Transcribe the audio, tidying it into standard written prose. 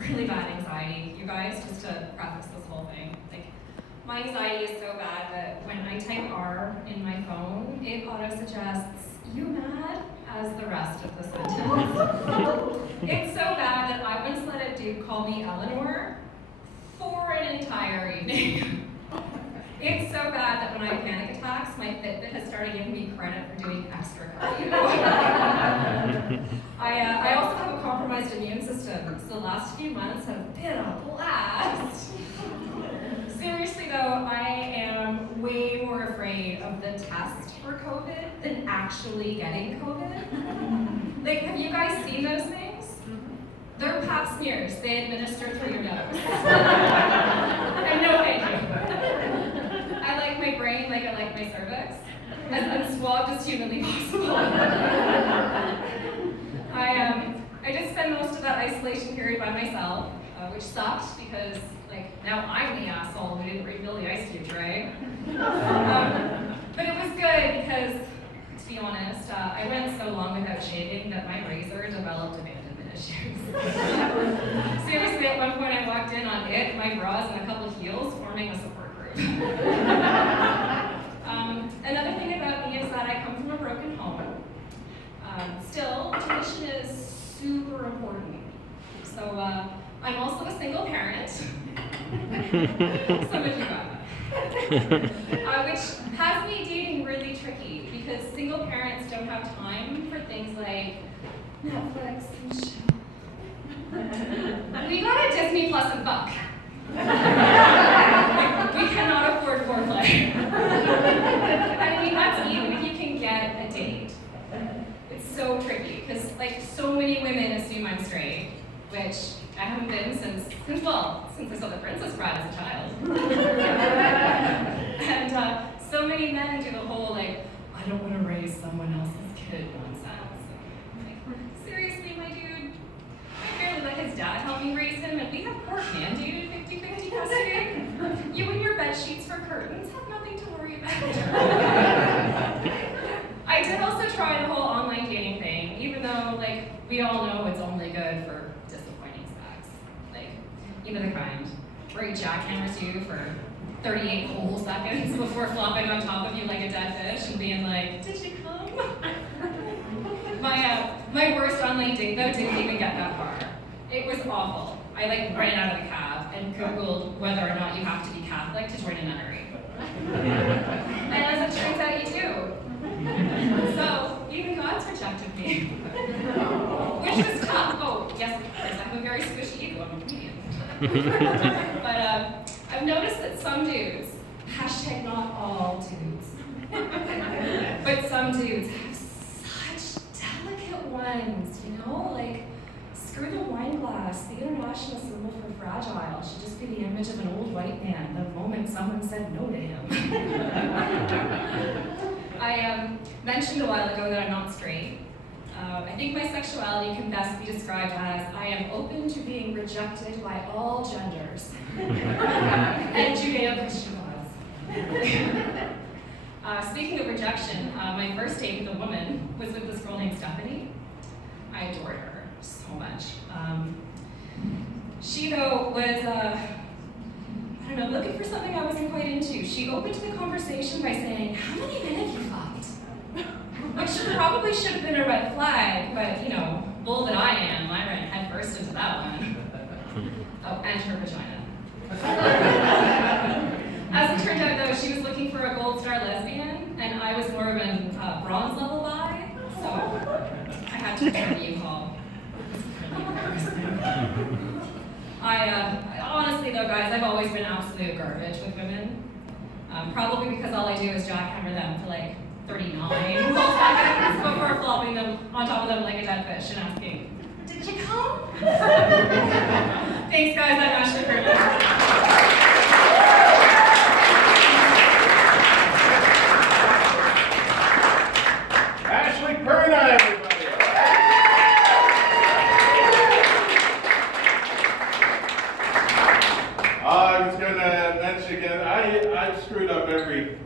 really bad anxiety, you guys, just to preface this whole thing. Like, my anxiety is so bad that when I type R in my phone, it auto-suggests, "You mad?" as the rest of the sentence. It's so bad that I once let a dude call me Eleanor for an entire evening. It's so bad that when I have panic attacks, my Fitbit has started giving me credit for doing extra cardio. I also have a compromised immune system, so the last few months have been a blast. Seriously though, I am way more afraid of the test for COVID than actually getting COVID. Like, have you guys seen those things? They're pap smears they administer through your nose. And no thank you. I like my brain like I like my cervix, as unswabbed as humanly possible. I did spend most of that isolation period by myself, which sucked because, like, now I'm the asshole who didn't refill the ice cubes, right? But it was good because, to be honest, I went so long without shaving that my razor developed abandonment issues. Seriously, at one point I walked in on it, my bras, and a couple heels forming a support group. Another thing about me is that I come from a broken home. Still, tradition is super important. So I'm also a single parent. Some of you got that. Which has me dating really tricky because single parents don't have time for things like Netflix and shit. We got a Disney Plus and fuck. We cannot afford foreplay. I mean, that's even if you can get a date. It's so tricky because, like, so many women assume I'm straight, which I haven't been since I saw The Princess Bride as a child. And so many men do the whole, like, I don't want to raise someone else's kid nonsense. Like, seriously, my dude? I barely let his dad help me raise him, and we have poor man, dude, 50-50 custody. You and your bed sheets for curtains have nothing to worry about. I did also try the whole online dating thing, even though, like, we all know it's only good for disappointing sex. Like, you know the kind where he jackhammers you for 38 whole seconds before flopping on top of you like a dead fish and being like, "Did you come?" My worst online date though didn't even get that far. It was awful. I ran out of the cab and Googled whether or not you have to be Catholic to join a nunnery. And as it turns out, you do. So even God's rejected me, which was tough. Oh yes, of course. I have a very squishy ego. I'm a comedian. But I've noticed that some dudes, hashtag not all dudes, but some dudes have such delicate ones, you know? Like, screw the wine glass. The international symbol for fragile should just be the image of an old white man the moment someone said no to him. I mentioned a while ago that I'm not straight. I think my sexuality can best be described as I am open to being rejected by all genders and Judeo-Christian laws. Speaking of rejection, my first date with a woman was with this girl named Stephanie. I adored her so much. She, though, was, looking for something I wasn't quite into. She opened the conversation by saying, "How many men have you fucked?" Which probably should have been a red flag, but, you know, bull that I am, I ran headfirst into that one. Oh, and her vagina. As it turned out, though, she was looking for a gold star lesbian, and I was more of an bronze level bi, so I had to return the U-Haul. Honestly though, guys, I've always been absolute garbage with women. Probably because all I do is jackhammer them for like 39 full seconds before flopping them on top of them like a dead fish and asking, "Did you come?" Thanks guys, I'm Ashley Curtis. I was going to mention again, I screwed up every